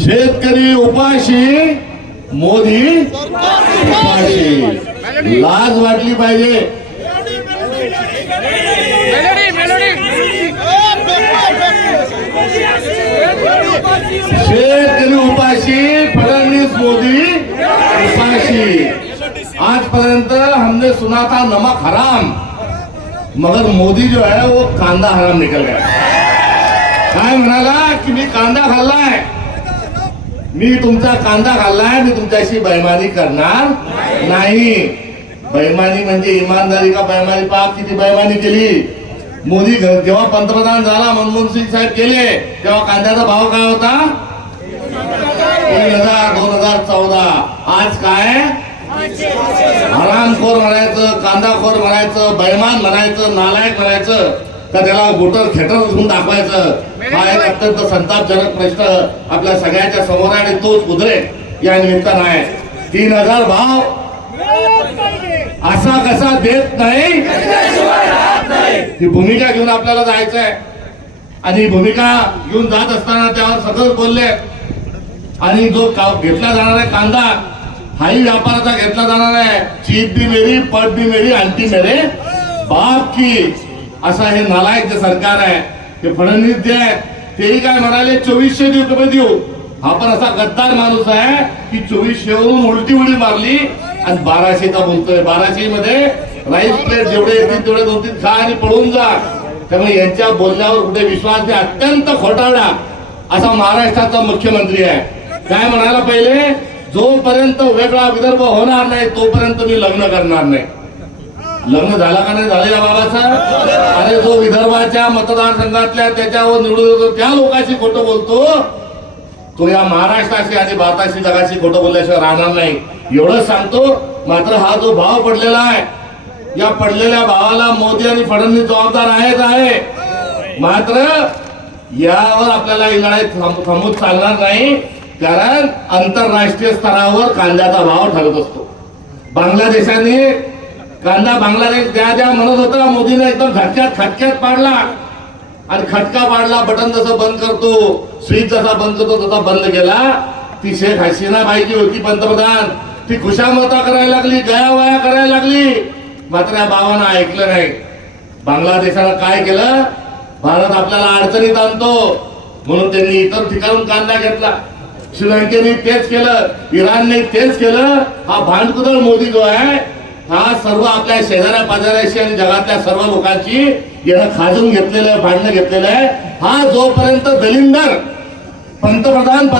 शेतकरी उपाशी, मोदी उपाशी। लाज वाटली पाहिजे। शेतकरी उपाशी, फडणवीस मोदी उपाशी। आजपर्यंत हमने सुना था नमक हराम, मगर मोदी जो है वो कांदा हराम निकल गया। काय म्हणाला की मी कांदा खाल्लाय, मी तुमचा कांदा खाल्लाय, मी तुमच्याशी बेईमानी करणार नाही। बेईमानी म्हणजे इमानदारी का बेईमानी? पाक किती बेईमानी केली मोदी। जेव्हा पंतप्रधान झाला, मनमोहन सिंग साहेब केले, तेव्हा कांद्याचा भाव काय होता? 3000, 2014। आज काय? हरामखोर म्हणायचं, कांदाखोर म्हणायचं, बेईमान म्हणायचं, नालायक म्हणायचं, का त्याला बोटर खेटर घेऊन दाखवायचं? हा एक अत्यंत संतापजनक प्रश्न आपल्या सगळ्यांच्या समोर आहे आणि तोच उद्रेक या निमित्तानं आहे। 3000 भाव असा कसा देत नाही, ही भूमिका घेऊन आपल्याला जायचं आहे। आणि भूमिका घेऊन जात असताना त्यावर सगळं बोलले। आणि जो घेतला जाणार आहे कांदा, हाही व्यापाराचा घेतला जाणार आहे। चीप भी मेरी, पट भी मेरी, आंटी मेरे बाप की, असा हे नालायक जे सरकार आहे, ते फडणवीस जे आहेत, तेही काय म्हणाले 2400 रुपये देऊ। हा पण असा गद्दार माणूस आहे की 2400 वरून उलटी उडी मारली आणि 1200चा बोलतोय। 1200 मध्ये राईस प्लेट जेवढे येतील तेवढे 2-3 खा आणि पळून जा। त्यामुळे यांच्या बोलण्यावर कुठे विश्वास नाही। अत्यंत खोटारडा असा महाराष्ट्राचा मुख्यमंत्री आहे। काय म्हणाला पहिले, जोपर्यंत वेगळा विदर्भ होणार नाही तोपर्यंत मी लग्न करणार नाही। लग्न झाला का नाही झालं या बाबाचा? अरे जो विदर्भाच्या मतदारसंघातल्या त्याच्यावर निवडून येतो त्या लोकांशी खोटं बोलतो, तो या महाराष्ट्राशी आणि भारताशी जगाशी खोटं बोलल्याशिवाय राहणार नाही, एवढंच सांगतो। मात्र हा जो भाव पडलेला आहे, या पडलेल्या भावाला मोदी आणि फडणवीस जबाबदार आहे। मात्र यावर आपल्याला ही लढाई थांबवून चालणार नाही, कारण आंतरराष्ट्रीय स्तरावर कांद्याचा भाव ठरत असतो। बांगलादेशाने कांदा बांगलादेश द्या म्हणत होता, मोदीने एकदम खटक्यात पाडला आणि खटका पाडला। बटन जसं बंद करतो, स्विच जसा बंद करतो तसा बंद केला। ती शेख हसीना पाहिजे होती पंतप्रधान, ती खुशामता करायला लागली, गयावया करायला लागली, मात्र या बाबांना ऐकलं नाही। बांगलादेशाला काय केलं? भारत आपल्याला अडचणीत आणतो म्हणून त्यांनी इतर ठिकाणून कांदा घेतला। श्रीलंकेने तेच केलं, इराणने तेच केलं। हा भांडकुदळ मोदी जो आहे, हा सर्व आपल्या शेजाऱ्या पाजाऱ्याशी आणि जगातल्या सर्व लोकांची यानं खाजून घेतलेलं आहे, भांडणं घेतलेलं आहे। हा जोपर्यंत दलिंदर पंतप्रधान